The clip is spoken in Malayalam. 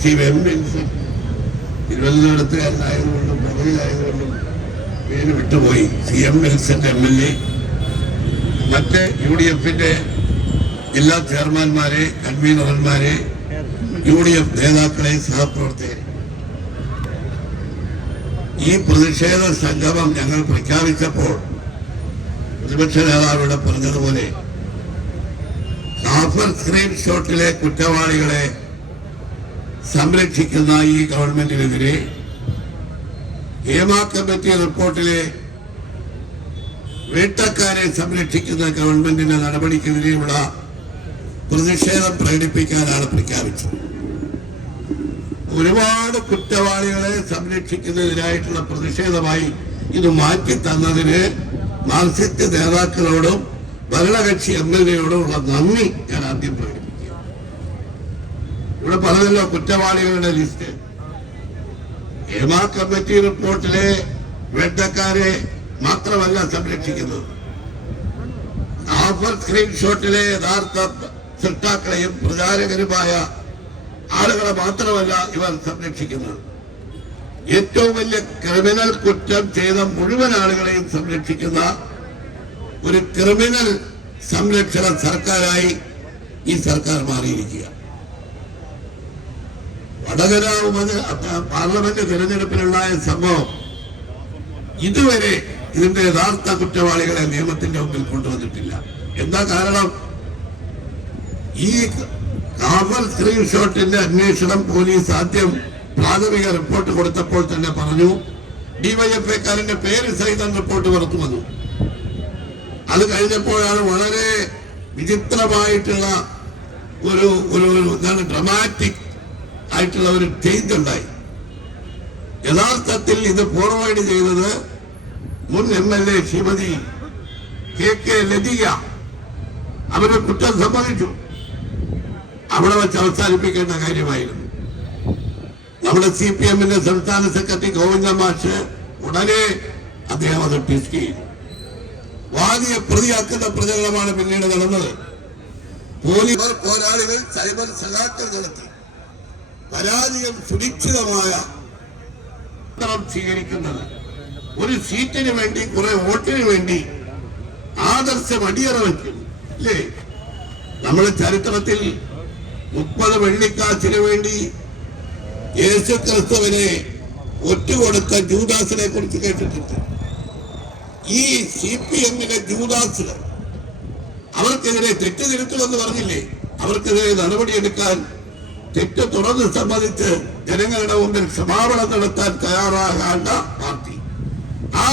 ശ്രീ എം വിൻസൻ തിരുവനന്തപുരത്തുകാരനായതുകൊണ്ടും പദവിയിലായതുകൊണ്ടും പേര് വിട്ടുപോയി. സി എം വിൽസന്റെ എം എൽ എ. മറ്റ് യു ഡി എഫിന്റെ ജില്ലാ ചെയർമാൻമാരെ കൺവീനർമാരെ യു ഡി എഫ് നേതാക്കളെ സഹപ്രവർത്തകരെ. ഈ പ്രതിഷേധ സംഗമം ഞങ്ങൾ പ്രഖ്യാപിച്ചപ്പോൾ പ്രതിപക്ഷ നേതാവിടെ പറഞ്ഞതുപോലെ കാഫർ സ്ക്രീൻഷോട്ടിലെ കുറ്റവാളികളെ സംരക്ഷിക്കുന്ന ഈ ഗവൺമെന്റിനെതിരെ ഹേമ കമ്മിറ്റി റിപ്പോർട്ടിലെ വേട്ടക്കാരെ സംരക്ഷിക്കുന്ന ഗവൺമെന്റിന്റെ നടപടിക്കെതിരെയുള്ള പ്രതിഷേധം പ്രകടിപ്പിക്കാനാണ് പ്രഖ്യാപിച്ചത്. ഒരുപാട് കുറ്റവാളികളെ സംരക്ഷിക്കുന്നതിനായിട്ടുള്ള പ്രതിഷേധമായി ഇത് മാറ്റി തന്നതിന് മാർസിസ്റ്റ് നേതാക്കളോടും ഭരണകക്ഷി എം എൽ എയോടും ഉള്ള നന്ദി ഞാൻ ആദ്യം ഇവിടെ പറഞ്ഞല്ലോ കുറ്റവാളികളുടെ ലിസ്റ്റ്. ഹേമ കമ്മിറ്റി റിപ്പോർട്ടിലെ വെട്ടക്കാരെ മാത്രമല്ല സംരക്ഷിക്കുന്നത്. ആഫർ സ്ക്രീൻഷോട്ടിലെ യഥാർത്ഥ സൃഷ്ടാക്കളെയും പ്രചാരകരുമായ ആളുകളെ മാത്രമല്ല ഇവർ സംരക്ഷിക്കുന്നത്. ഏറ്റവും വലിയ ക്രിമിനൽ കുറ്റം ചെയ്ത മുഴുവൻ ആളുകളെയും സംരക്ഷിക്കുന്ന ഒരു ക്രിമിനൽ സംരക്ഷണ സർക്കാരായി ഈ സർക്കാർ മാറിയിരിക്കുക വടകര പാർലമെന്റ് തിരഞ്ഞെടുപ്പിലുണ്ടായ സംഭവം ഇതുവരെ ഇതിന്റെ യഥാർത്ഥ കുറ്റവാളികളെ നിയമത്തിന്റെ മുമ്പിൽ കൊണ്ടുവന്നിട്ടില്ല. എന്താ കാരണം? ഈ കാവൽ സ്ക്രീൻഷോട്ടിന്റെ അന്വേഷണം പോലീസ് ആദ്യം പ്രാഥമിക റിപ്പോർട്ട് കൊടുത്തപ്പോൾ തന്നെ പറഞ്ഞു. ഡിവൈഎഫ്ഐക്കാരന്റെ പേര് സഹിതം റിപ്പോർട്ട് പുറത്തു വന്നു. അത് കഴിഞ്ഞപ്പോഴാണ് വളരെ വിചിത്രമായിട്ടുള്ള ഒരു ഒരു എന്താണ് ഡ്രമാറ്റിക് ആയിട്ടുള്ള ഒരു ചേഞ്ച് ഉണ്ടായി യഥാർത്ഥത്തിൽ ഇത് ഫോർവേഡ് ചെയ്തത് മുൻ M L A Shrimati K K Lathika. അവരെ കുറ്റം സമ്മതിച്ചു. അവിടെ വെച്ച് അവസാനിപ്പിക്കേണ്ട കാര്യമായിരുന്നു. നമ്മുടെ സി പി എമ്മിന്റെ സംസ്ഥാന സെക്രട്ടറി ഗോവിന്ദ മാഷ് ഉടനെ അദ്ദേഹം അത് ടെസ്റ്റ് ചെയ്തു. വാദിയെ പ്രതിയാക്കുന്ന പ്രചരണമാണ് പിന്നീട് നടന്നത്. പോലീസ് പോരാളികൾ സൈബർ സഹാക്കൾ നടത്തി. പരാജയം സുരക്ഷിതമായ സ്വീകരിക്കുന്നത്. ഒരു സീറ്റിന് വേണ്ടി കുറെ വോട്ടിന് വേണ്ടി ആദർശം അടിയറ വയ്ക്കും അല്ലേ? നമ്മുടെ ചരിത്രത്തിൽ മുപ്പത് വെള്ളിക്കാശിന് വേണ്ടി യേശു ക്രിസ്തുവിനെ ഒറ്റുകൊടുത്ത ജൂദാസിനെ കുറിച്ച് കേട്ടിട്ടുണ്ട്. ഈ സി പി എമ്മിലെ ജൂദാസ് അവർക്കെതിരെ തെറ്റ് തിരുത്തുമെന്ന് പറഞ്ഞില്ലേ? അവർക്കെതിരെ നടപടിയെടുക്കാൻ திட்டு தொடர்ந்து சம்மதித்து ஜனங்களிடம் உங்கள் சமாபனம் நடத்த தயாராக ஆண்டா பார்ட்டி ஆ